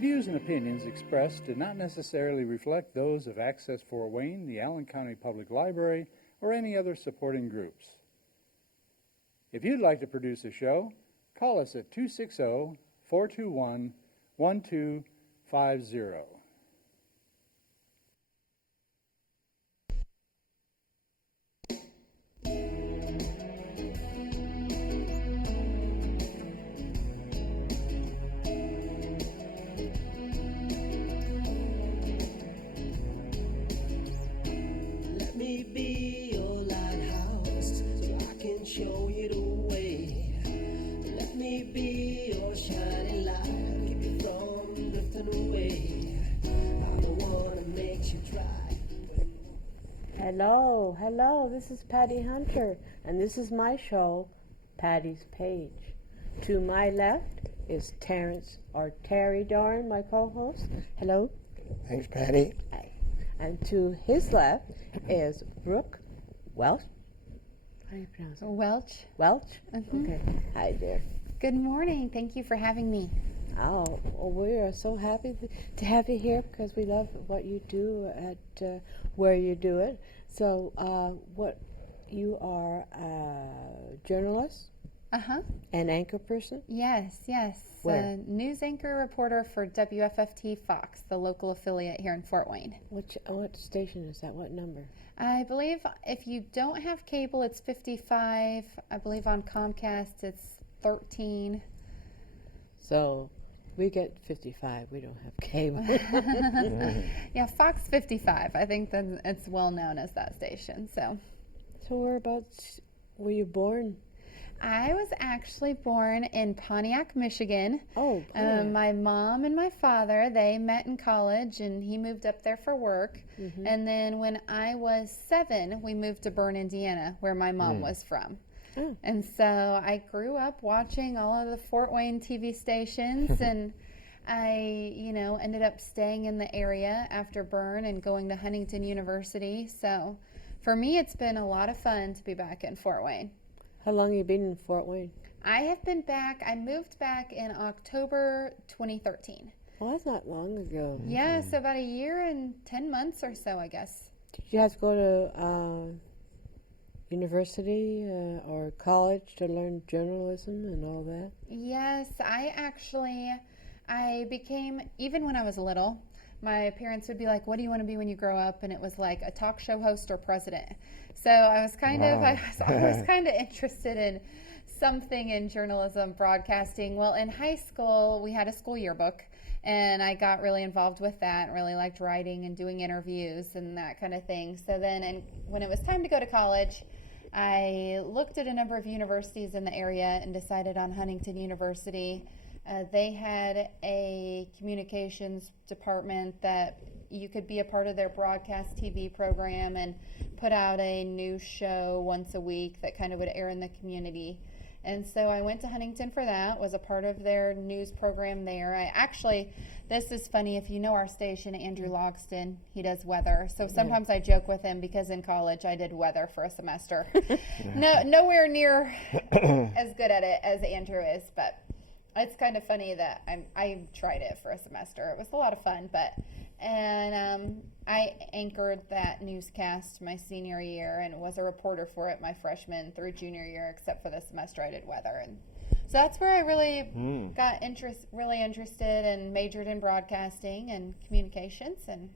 views and opinions expressed do not necessarily reflect those of Access Fort Wayne, the Allen County Public Library, or any other supporting groups. If you'd like to produce a show, call us at 260-421-1250. Let me be your lighthouse so I can show you the way. Let me be your shining light, keep you from drifting away. I don't wanna make you try. Hello, this is Patty Hunter, and this is my show, Patty's Page. To my left is Terry Doran, my co-host. Hello. Thanks, Patty. Hi. And to his left is Brooke Welch. How do you pronounce it? Welch. Welch? Mhm. Okay. Hi there. Good morning. Thank you for having me. Oh, well, we are so happy to have you here because we love what you do at where you do it. So, you are a journalist? Uh-huh. An anchor person? Yes. Where? News anchor reporter for WFFT Fox, the local affiliate here in Fort Wayne. What station is that? What number? I believe if you don't have cable, it's 55. I believe on Comcast, it's 13. So, we get 55. We don't have cable. Yeah, Fox 55. I think that it's well known as that station. So whereabouts were you born? I was actually born in Pontiac, Michigan. Oh, Pontiac. My mom and my father, they met in college, and he moved up there for work. Mm-hmm. And then when I was 7, we moved to Bern, Indiana, where my mom was from. Oh. And so I grew up watching all of the Fort Wayne TV stations, and I, ended up staying in the area after Bern and going to Huntington University. So for me, it's been a lot of fun to be back in Fort Wayne. How long have you been in Fort Wayne? I have been back. I moved back in October 2013. Well, that's not long ago. Yeah, so about a year and 10 months or so, I guess. Did you have to go to university or college to learn journalism and all that? Yes, I became, even when I was little, my parents would be like, what do you want to be when you grow up? And it was like a talk show host or president. So I was always kind of interested in something in journalism, broadcasting. Well, in high school, we had a school yearbook, and I got really involved with that and really liked writing and doing interviews and that kind of thing. So then when it was time to go to college, I looked at a number of universities in the area and decided on Huntington University. They had a communications department that you could be a part of their broadcast TV program and put out a news show once a week that kind of would air in the community. And so I went to Huntington for that, was a part of their news program there. This is funny, if you know our station, Andrew Logston, he does weather. So sometimes I joke with him because in college I did weather for a semester. Nowhere near as good at it as Andrew is, but it's kind of funny that I tried it for a semester. It was a lot of fun, I anchored that newscast my senior year and was a reporter for it my freshman through junior year, except for the semester I did weather. And so that's where I really got really interested and majored in broadcasting and communications. And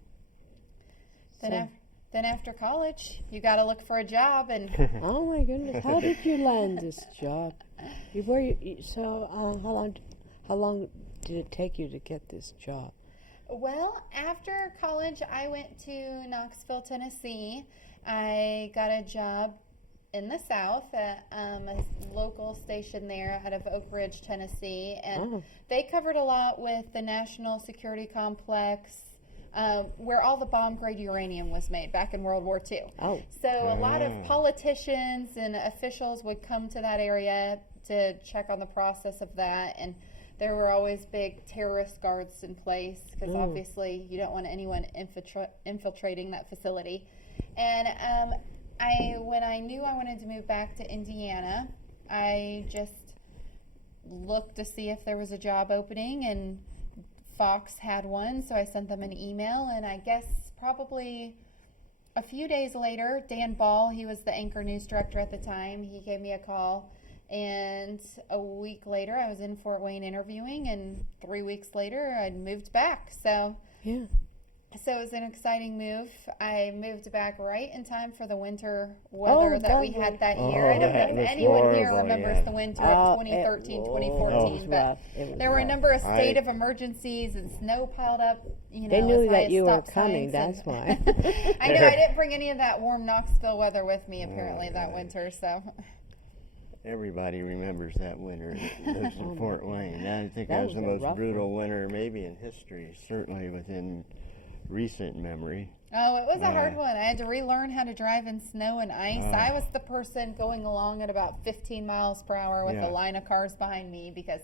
then after college, you got to look for a job. And oh my goodness, how did you land this job? How long did it take you to get this job? Well, after college, I went to Knoxville, Tennessee. I got a job in the South at a local station there out of Oak Ridge, Tennessee. And they covered a lot with the National Security Complex, where all the bomb-grade uranium was made back in World War II. So a lot of politicians and officials would come to that area to check on the process of that. And there were always big terrorist guards in place because obviously you don't want anyone infiltrating that facility. And when I knew I wanted to move back to Indiana, I just looked to see if there was a job opening and Fox had one, so I sent them an email, and I guess probably a few days later, Dan Ball, he was the anchor news director at the time, he gave me a call, and a week later I was in Fort Wayne interviewing, and 3 weeks later I'd moved back. So Yeah. so it was an exciting move. I moved back right in time for the winter weather that we had that year. I don't know that if was anyone here horrible, remembers yeah. the winter Oh, of 2013, it 2014, was but rough. It was there were a rough. number of state I- of emergencies and snow piled up. You know, They as knew high that as you were stop coming, signs, that's and- why. I know I didn't bring any of that warm Knoxville weather with me apparently that right. winter. So Everybody remembers that winter that lives in Fort Wayne. I think That that was was the a most rough brutal winter maybe in history, certainly within recent memory. oh, it was a hard Yeah. one. I had to relearn how to drive in snow and ice. Oh. I was the person going along at about 15 miles per hour with Yeah. a line of cars behind me because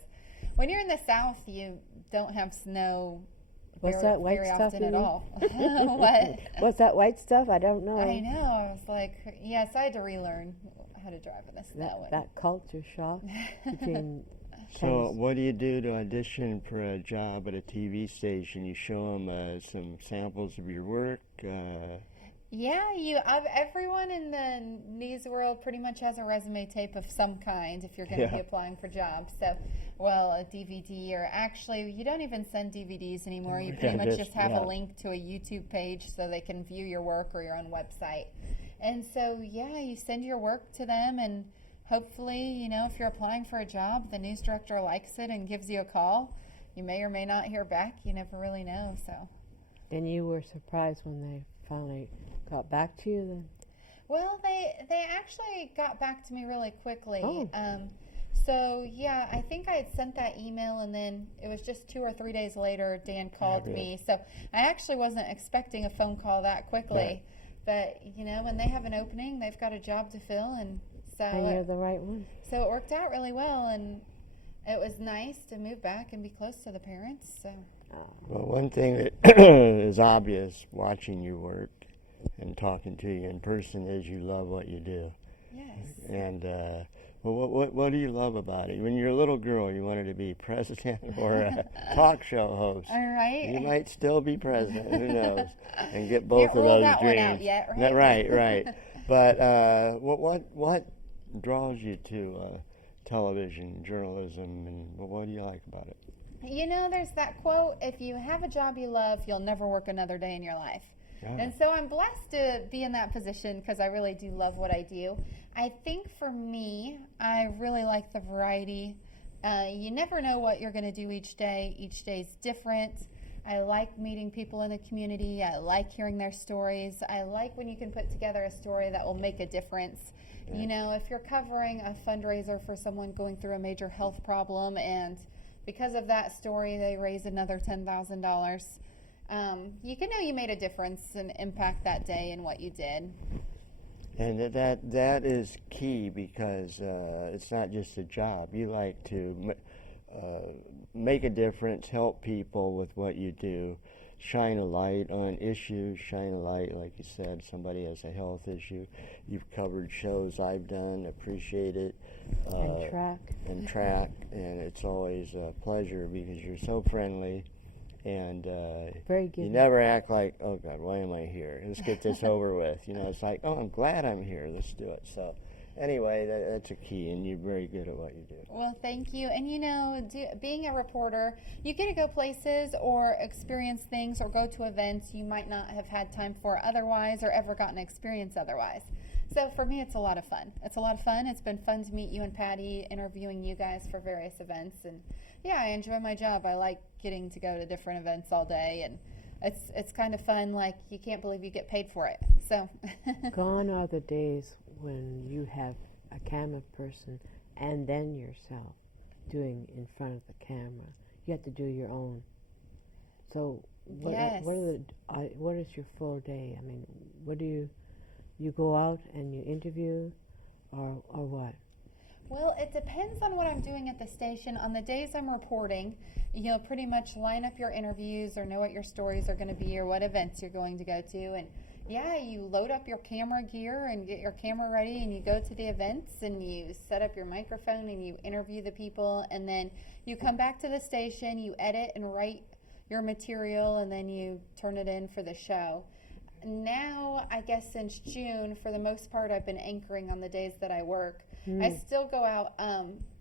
when you're in the South, you don't have snow What's very, that white very stuff often you at mean? all. What? What's that white stuff? I don't know. I know. I was like, yes, I had to relearn how to drive in the snow. That culture shock between. So, times. what do you do to audition for a job at a TV station? You show them some samples of your work. Yeah, everyone in the news world pretty much has a resume tape of some kind if you're going to Yeah. be applying for jobs. So, well, a DVD, or actually, you don't even send DVDs anymore. You pretty Yeah, much just have yeah. a link to a YouTube page so they can view your work or your own website. And so, yeah, you send your work to them, and hopefully, you know, if you're applying for a job, the news director likes it and gives you a call. You may or may not hear back. You never really know. So. And you were surprised when they finally got back to you then? Well, they actually got back to me really quickly. Oh. So yeah, I think I had sent that email, and then it was just 2 or 3 days later Dan called good. me. So I actually wasn't expecting a phone call that quickly. But you know, when they have an opening, they've got a job to fill, and so And you're the right one. so it worked out really well, and it was nice to move back and be close to the parents. So Well, one thing that is obvious watching your work and talking to you in person is you love what you do. yes. And well, what do you love about it? When you're a little girl, you wanted to be president or a talk show host. All right. You might still be president, who knows, and get both Can't of rule those that one out dreams. yet, right? No, right. But what draws you to television, journalism, and what do you like about it? You know, there's that quote, if you have a job you love, you'll never work another day in your life. Yeah. And so I'm blessed to be in that position because I really do love what I do. I think for me, I really like the variety. You never know what you're going to do each day. Each day's different. I like meeting people in the community. I like hearing their stories. I like when you can put together a story that will make a difference. You know, if you're covering a fundraiser for someone going through a major health problem, and because of that story they raise another $10,000, you can know you made a difference and impact that day in what you did. And that is key because it's not just a job. You like to make a difference, help people with what you do, shine a light on issues, shine a light, like you said, somebody has a health issue. You've covered shows I've done, appreciate it. And track. And it's always a pleasure because you're so friendly. And Very you good. never act like, oh God, why am I here? Let's get this over with. You know, it's like, oh, I'm glad I'm here. Let's do it. So anyway, that's a key, and you're very good at what you do. Well, thank you. And you know, being a reporter, you get to go places or experience things or go to events you might not have had time for otherwise or ever gotten to experience otherwise. So for me, it's a lot of fun. It's a lot of fun. It's been fun to meet you and Patty, interviewing you guys for various events. And yeah, I enjoy my job. I like getting to go to different events all day, and it's kind of fun. Like, you can't believe you get paid for it. So Gone are the days when you have a camera person and then yourself doing in front of the camera. You have to do your own. So Yes. what is your full day? I mean, what do you go out and you interview or what? Well, it depends on what I'm doing at the station. On the days I'm reporting, you'll pretty much line up your interviews or know what your stories are going to be or what events you're going to go to. And yeah, you load up your camera gear and get your camera ready, and you go to the events and you set up your microphone and you interview the people, and then you come back to the station, you edit and write your material and then you turn it in for the show. Now, I guess since June, for the most part, I've been anchoring on the days that I work. I still go out,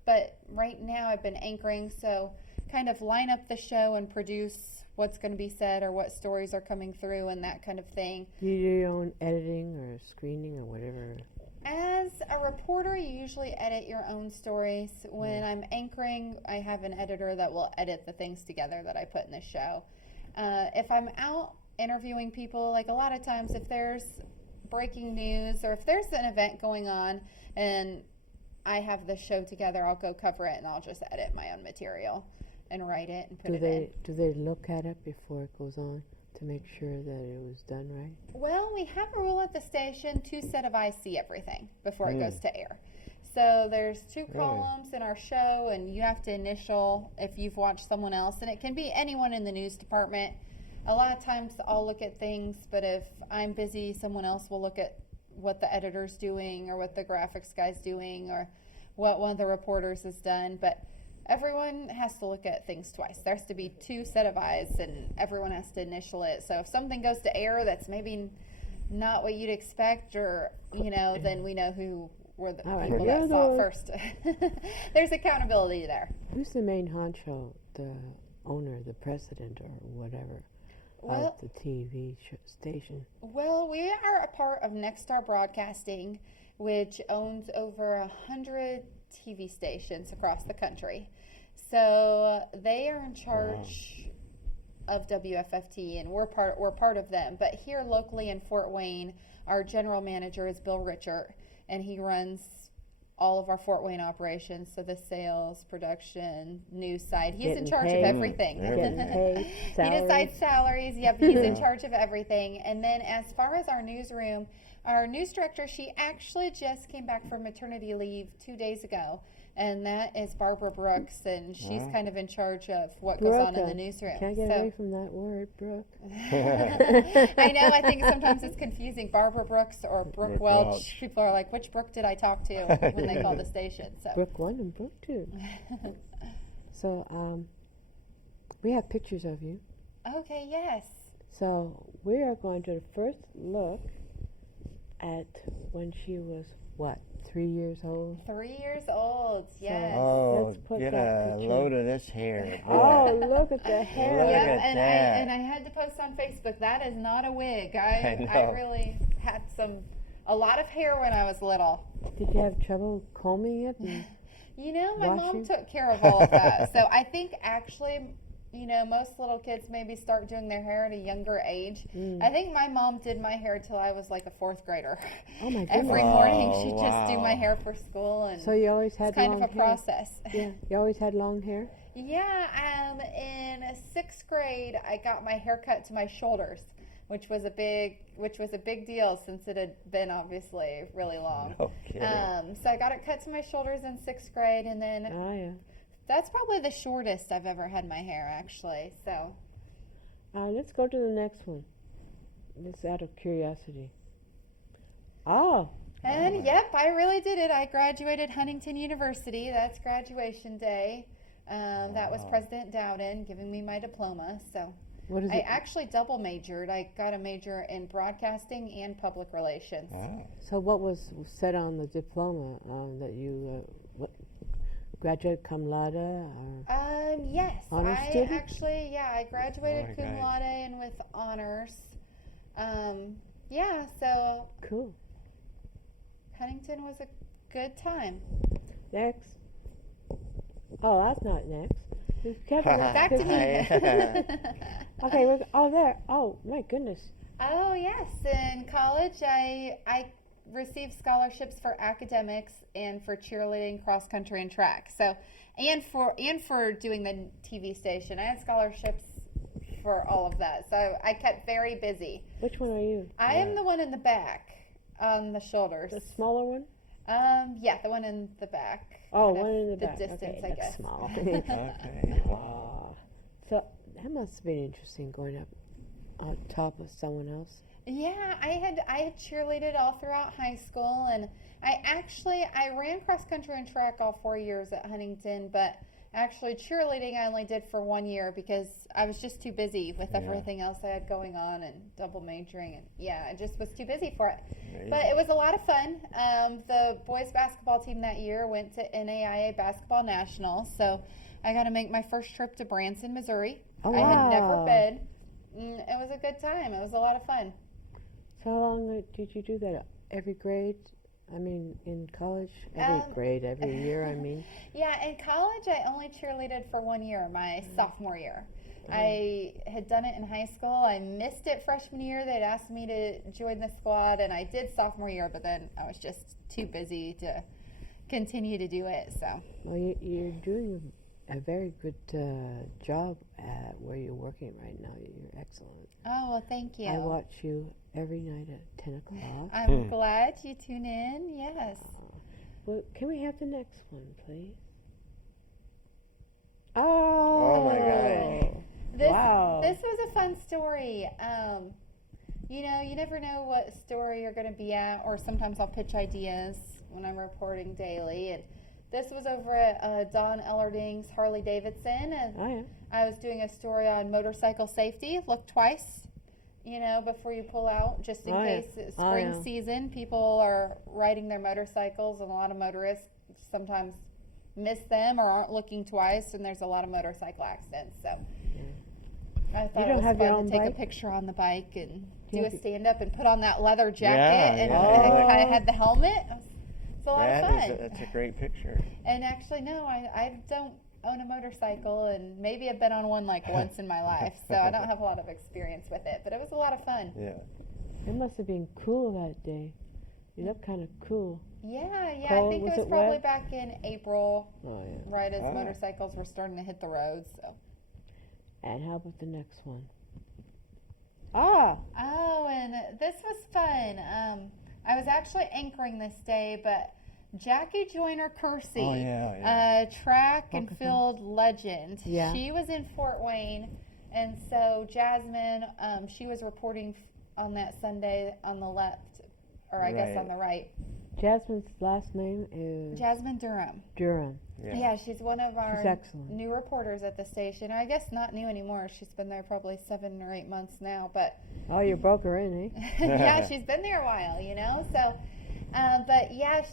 but right now I've been anchoring, so kind of line up the show and produce what's going to be said or what stories are coming through and that kind of thing. Do you do your own editing or screening or whatever? As a reporter, you usually edit your own stories. When I'm anchoring, I have an editor that will edit the things together that I put in the show. If I'm out interviewing people, like a lot of times if there's breaking news or if there's an event going on and I have the show together, I'll go cover it and I'll just edit my own material and write it and put it in. Do they look at it before it goes on to make sure that it was done right? Well, we have a rule at the station, 2 set of eyes see everything before it goes to air. So there's 2 columns in our show, and you have to initial if you've watched someone else, and it can be anyone in the news department. A lot of times I'll look at things, but if I'm busy, someone else will look at what the editor's doing or what the graphics guy's doing or what one of the reporters has done. But everyone has to look at things twice. There has to be 2 set of eyes, and everyone has to initial it. So if something goes to air that's maybe not what you'd expect, or then we know who were the people that saw it first. There's accountability there. Who's the main honcho? The owner, the president, or whatever of the TV station? Well, we are a part of Nexstar Broadcasting, which owns over 100 TV stations across the country. So they are in charge of WFFT, and we're part of them. But here locally in Fort Wayne, our general manager is Bill Richard, and he runs all of our Fort Wayne operations, so the sales, production, news side. He's in charge of everything. He decides salaries. Yep, he's in charge of everything. And then as far as our newsroom, our news director, she actually just came back from maternity leave 2 days ago, and that is Barbara Brooks, and she's kind of in charge of what goes on in the newsroom. Can't get away from that word, Brooke. I know, I think sometimes it's confusing. Barbara Brooks or Brooke Welch. People are like, which Brooke did I talk to when they call the station? So Brooke 1 and Brooke 2. So we have pictures of you. Okay, yes. So we are going to first look at when she was, 3 years old? 3 years old, yes. Oh, get a load of this hair. Oh, look at the hair. Look at and that. I had to post on Facebook, that is not a wig. I really had a lot of hair when I was little. Did you have trouble combing it? My mom took care of all of that. So I think actually, most little kids maybe start doing their hair at a younger age. I think my mom did my hair till I was like a 4th grader. Oh my goodness. Every morning she'd just do my hair for school, and so you always had kind long of a hair. process. Yeah, you always had long hair? Yeah, in 6th grade I got my hair cut to my shoulders, which was a big deal since it had been obviously really long. No kidding. So I got it cut to my shoulders in 6th grade, and then that's probably the shortest I've ever had my hair, actually. So let's go to the next one. Just out of curiosity. Oh. And yep, I really did it. I graduated Huntington University. That's graduation day. That was President Doran giving me my diploma. So what is I it? actually double majored. I got a major in broadcasting and public relations. So what was said on the diploma that you graduate cum laude? Or Yes. honor student? I graduated cum laude and with honors. So Cool. Huntington was a good time. Next. Oh, that's not next. Back to me. Okay, there. Oh, my goodness. Oh, yes. In college, I received scholarships for academics and for cheerleading, cross country, and track. So, and for doing the TV station, I had scholarships for all of that. So I kept very busy. Which one are you? I am the one in the back, on the shoulders. The smaller one? Yeah, the one in the back. Oh, Kind of one in the back. The distance, okay, I that's guess. small. Okay, wow. So that must have been interesting going up on top of someone else. Yeah, I had cheerleaded all throughout high school, and I ran cross country and track all 4 years at Huntington, but Actually, cheerleading I only did for 1 year because I was just too busy with Yeah. everything else I had going on and double majoring, and yeah, I just was too busy for it. Amazing. But it was a lot of fun. The boys basketball team that year went to NAIA Basketball Nationals, so I got to make my first trip to Branson, Missouri. Oh, I had never wow. been. It was a good time. It was a lot of fun. So how long did you do that? Every grade? I mean, in college? Every grade, every year, I mean. Yeah, in college, I only cheerleaded for 1 year, my sophomore year. I had done it in high school. I missed it freshman year. They'd asked me to join the squad, and I did sophomore year, but then I was just too busy to continue to do it. So, Well, you're doing a very good job at where you're working right now. You're excellent. oh, well, thank you. I watch you every night at 10 o'clock. I'm glad you tune in. Yes. Well, can we have the next one, please? Oh, my gosh. This, Wow. This was a fun story. You know, you never know what story you're going to be at, or sometimes I'll pitch ideas when I'm reporting daily. And this was over at Don Ellerding's Harley Davidson, and Oh, yeah. I was doing a story on motorcycle safety. Look twice, you know, before you pull out, just in Oh, yeah. case it's Oh, spring yeah. season. People are riding their motorcycles, and a lot of motorists sometimes miss them or aren't looking twice, and there's a lot of motorcycle accidents. So I thought don't it was have fun your to own take bike? a picture on the bike and Do do you a have- stand up and put on that leather jacket, Yeah, and yeah. I kind of had the helmet. It's a lot of fun. That's a great picture. And actually, no, I don't own a motorcycle, and maybe I've been on one like once in my life, so I don't have a lot of experience with it. But it was a lot of fun. Yeah. It must have been cool that day. You look kind of cool. Yeah, I Cold? think Was it was it probably wet? back in April, Oh, yeah. right as Oh. motorcycles were starting to hit the roads. So. And how about the next one? Ah! Oh, and this was fun. I was actually anchoring this day, but Jackie JoynerKersee, Oh, yeah. track and Walkathon. field legend. Yeah. She was in Fort Wayne, and so Jasmine, she was reporting on that Sunday on the left, or I guess Right. on the right. Jasmine's last name is Jasmine Durham. Duran. Yeah, she's one of our She's excellent. new reporters at the station. I guess not new anymore. She's been there probably 7 or 8 months now, but Oh, you broke her in, eh? yeah, she's been there a while, you know. So, but yeah,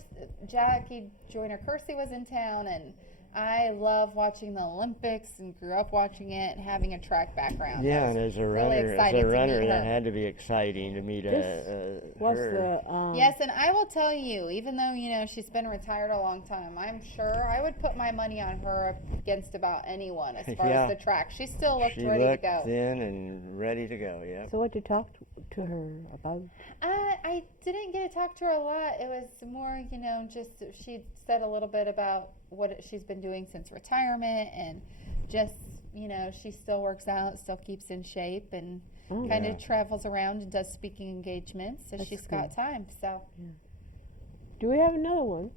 Jackie JoynerKersee was in town, and I love watching the Olympics and grew up watching it and having a track background. I Yeah, was and as a really runner, excited to meet that her. had to be exciting to meet This was her. the Yes, and I will tell you, even though, you know, she's been retired a long time, I'm sure I would put my money on her against about anyone as far Yeah. as the track. She still looked She ready looked to go. thin and ready to go. Yeah. So what did you talk to her about? I didn't get to talk to her a lot. It was more, you know, just she said a little bit about what she's been doing since retirement, and just, you know, she still works out, still keeps in shape, and Oh, kind Yeah. of travels around and does speaking engagements, so That's she's got good. time. So Do we have another one?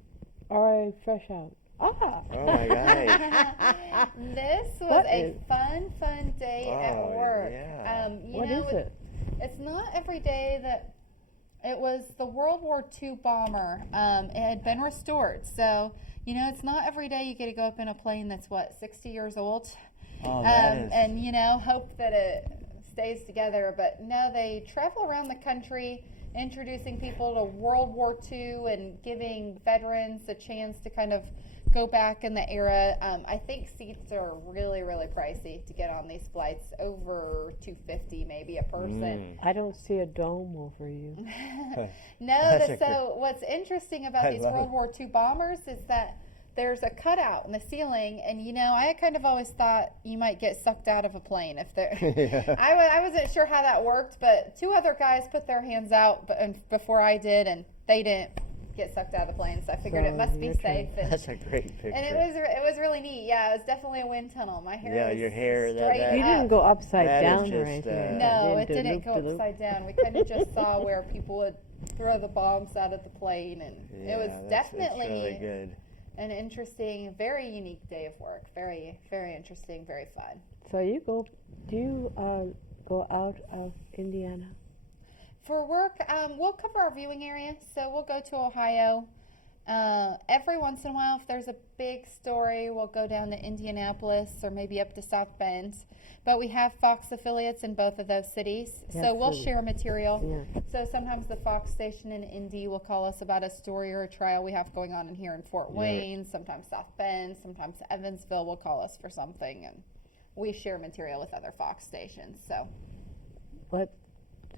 Or are I fresh out? Ah! Oh my gosh. this was What a is- fun day at Oh, work. yeah. You What know, is it? It's not every day that it was the World War II bomber. It had been restored. So, you know, it's not every day you get to go up in a plane that's, 60 years old. Oh, that is. And, you know, hope that it stays together. But no, they travel around the country introducing people to World War II and giving veterans a chance to kind of go back in the era. I think seats are really, really pricey to get on these flights, over $250 maybe a person. I don't see a dome over you. No, That's a so what's interesting about I these love World it. War II bombers is that there's a cutout in the ceiling, and you know, I kind of always thought you might get sucked out of a plane if they're. Yeah. I wasn't sure how that worked, but 2 other guys put their hands out before I did, and they didn't get sucked out of the plane, so I figured it So must be your safe. turn. And, That's a great picture. and it was really neat. Yeah, it was definitely a wind tunnel. My hair Yeah, was your hair, that- straight that- You up. didn't go upside That is down or just, anything. No, like it that. didn't go Loop-de-loop. upside down. We kind of just saw where people would throw the bombs out of the plane, and Yeah, it was that's definitely really good. an interesting, very unique day of work. Very, very interesting, very fun. So do you go out of Indiana? For work, we'll cover our viewing area, so we'll go to Ohio Every once in a while, if there's a big story, we'll go down to Indianapolis or maybe up to South Bend. But we have Fox affiliates in both of those cities, so we'll Absolutely. share material. Yeah. So sometimes the Fox station in Indy will call us about a story or a trial we have going on in here in Fort Wayne. Sometimes South Bend, sometimes Evansville will call us for something, and we share material with other Fox stations. So What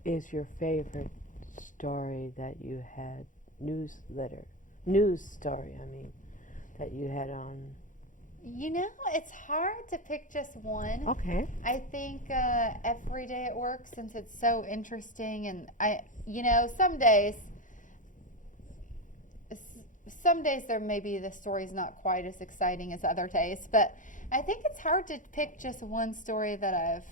is your favorite story that you had, news story, that you had on? it's hard to pick just one. Okay. I think every day at work, since it's so interesting, and some days there maybe the story's not quite as exciting as other days, but I think it's hard to pick just one story that I've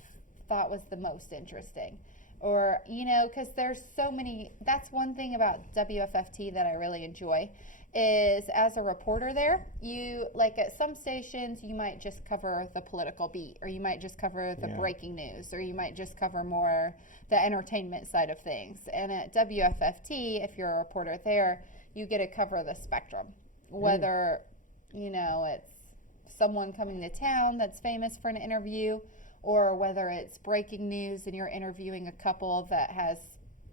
thought was the most interesting. Or, because there's so many. That's one thing about WFFT that I really enjoy, is as a reporter there, you, like at some stations, you might just cover the political beat, or you might just cover the breaking news, or you might just cover more the entertainment side of things. And at WFFT, if you're a reporter there, you get to cover the spectrum, whether, it's someone coming to town that's famous for an interview, or whether it's breaking news and you're interviewing a couple that has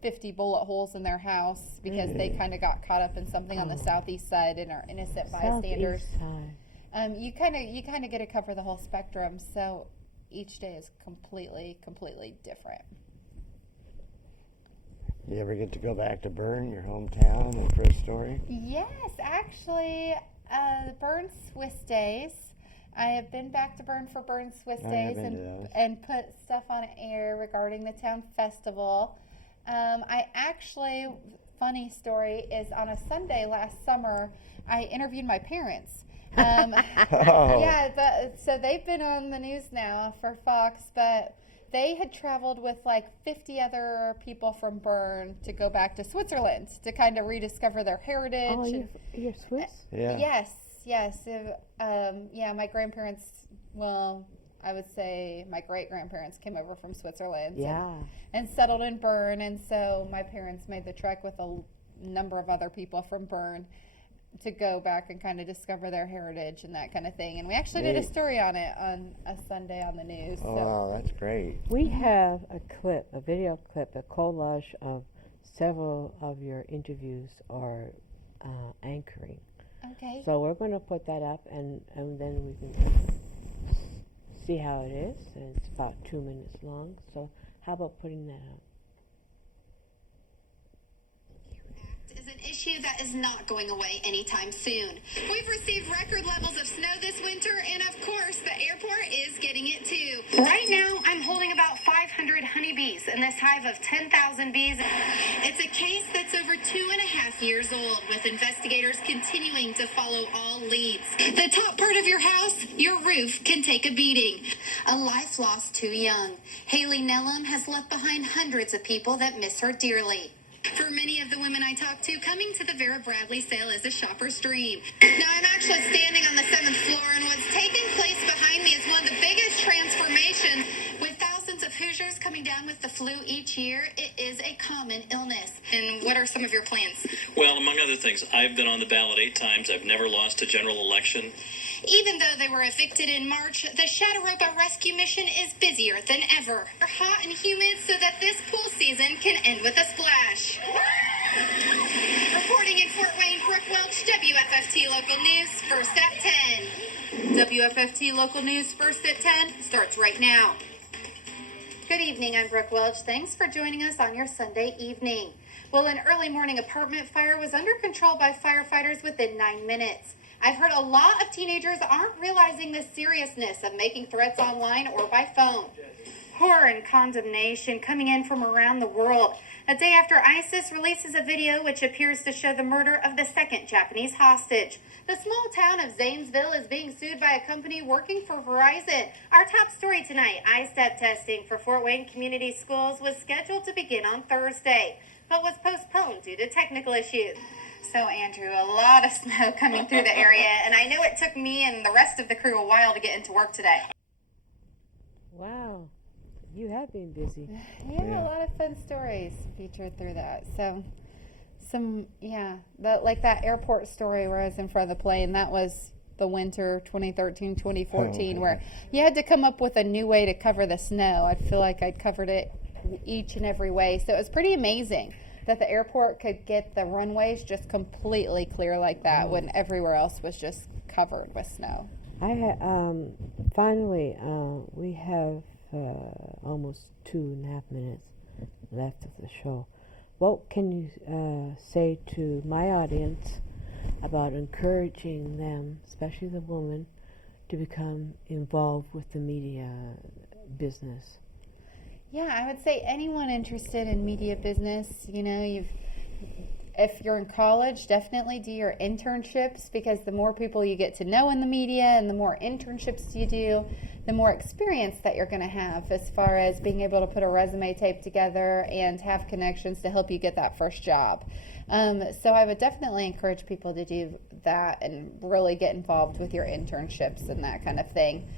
50 bullet holes in their house because they kind of got caught up in something on the southeast side and are innocent bystanders. Southeast side. You kind of get to cover the whole spectrum. So each day is completely different. You ever get to go back to Bern, your hometown, and for a story? Yes, actually, Bern Swiss Days. I have been back to Bern for Bern Swiss Days and put stuff on air regarding the town festival. Funny story is, on a Sunday last summer, I interviewed my parents. So they've been on the news now for Fox, but they had traveled with like 50 other people from Bern to go back to Switzerland to kind of rediscover their heritage. Oh, you're Swiss? Yeah. Yes. My grandparents, I would say my great-grandparents came over from Switzerland and settled in Bern, and so my parents made the trek with a number of other people from Bern to go back and kind of discover their heritage and that kind of thing. And we actually did a story on it on a Sunday on the news. Oh, wow, that's great. We have a video clip, a collage of several of your interviews or anchoring. Okay. So we're going to put that up, and then we can see how it is. And it's about 2 minutes long. So how about putting that up? Is an issue that is not going away anytime soon. We've received record levels of snow this winter, and of course, the airport is getting it too. Right now, I'm holding about 500 honeybees in this hive of 10,000 bees. It's a case that's over 2.5 years old, with investigators continuing to follow all leads. The top part of your house, your roof, can take a beating. A life lost too young. Haley Nellum has left behind hundreds of people that miss her dearly. For many of the women I talked to, coming to the Vera Bradley sale is a shopper's dream. Now, I'm actually standing on the 7th floor, and what's taking place behind me is one of the biggest transformations. With thousands of Hoosiers coming down with the flu each year, it is a common illness. And what are some of your plans? Well, among other things, I've been on the ballot 8 times. I've never lost a general election. Even though they were evicted in March, the Chattaroba Rescue Mission is busier than ever. They're hot and humid so that this pool season can end with a splash. Reporting in Fort Wayne, Brooke Welch, WFFT Local News, First at 10. WFFT Local News, First at 10, starts right now. Good evening, I'm Brooke Welch. Thanks for joining us on your Sunday evening. Well, an early morning apartment fire was under control by firefighters within 9 minutes. I've heard a lot of teenagers aren't realizing the seriousness of making threats online or by phone. Horror and condemnation coming in from around the world. A day after ISIS releases a video which appears to show the murder of the second Japanese hostage. The small town of Zanesville is being sued by a company working for Verizon. Our top story tonight, I-STEP testing for Fort Wayne Community Schools was scheduled to begin on Thursday, but was postponed due to technical issues. So, Andrew, a lot of snow coming through the area, and I know it took me and the rest of the crew a while to get into work today. Wow. You have been busy. Yeah, a lot of fun stories featured through that. So that airport story where I was in front of the plane, that was the winter 2013, 2014, where you had to come up with a new way to cover the snow. I feel like I'd covered it each and every way. So it was pretty amazing that the airport could get the runways just completely clear like that when everywhere else was just covered with snow. Finally, we have almost 2.5 minutes left of the show. What can you say to my audience about encouraging them, especially the women, to become involved with the media business? Yeah, I would say anyone interested in media business, if you're in college, definitely do your internships, because the more people you get to know in the media and the more internships you do, the more experience that you're going to have as far as being able to put a resume tape together and have connections to help you get that first job. So I would definitely encourage people to do that and really get involved with your internships and that kind of thing.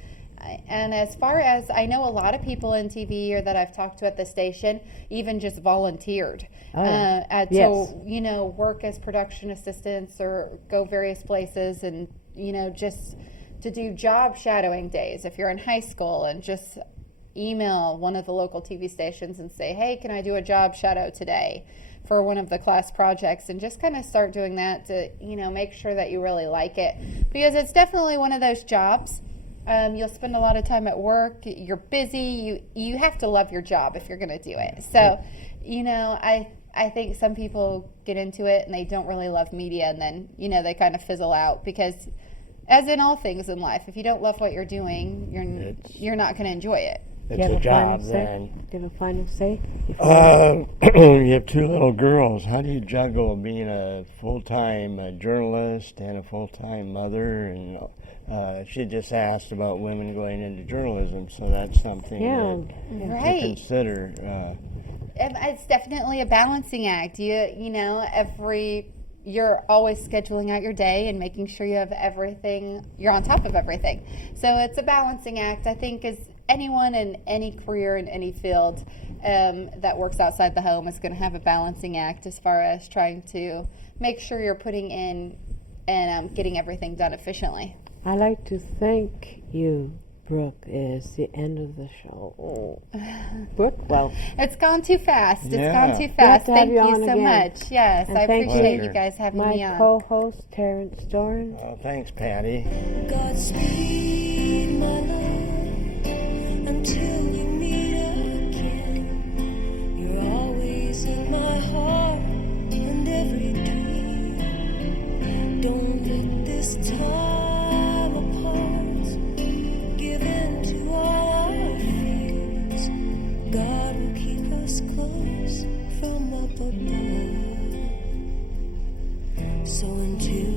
And as far as I know, a lot of people in TV or that I've talked to at the station even just volunteered to work as production assistants or go various places and just to do job shadowing days if you're in high school, and just email one of the local TV stations and say, hey, can I do a job shadow today for one of the class projects, and just kind of start doing that to make sure that you really like it, because it's definitely one of those jobs. You'll spend a lot of time at work. You're busy. You have to love your job if you're going to do it. So, I think some people get into it and they don't really love media, and then, they kind of fizzle out, because as in all things in life, if you don't love what you're doing, you're not going to enjoy it. It's a job then. Do you have a final say? You have 2 little girls. How do you juggle being a full-time journalist and a full-time mother? And she just asked about women going into journalism, so that's something to consider. It's definitely a balancing act. You're always scheduling out your day and making sure you have everything, you're on top of everything. So it's a balancing act, I think, as anyone in any career in any field that works outside the home is going to have a balancing act as far as trying to make sure you're putting in and getting everything done efficiently. I'd like to thank you, Brooke. It's the end of the show. Brooke Welch. It's gone too fast. It's Yeah. gone too fast. Glad to have Thank you you on so again. much. Yes, And I thank appreciate you. you guys having My me on. co-host, Terrence Doran. Oh, thanks, Patty. Godspeed, my love, until we meet again. You're always in my heart and every dream. Don't let this time apart give in to all our fears. God will keep us close from up above. So until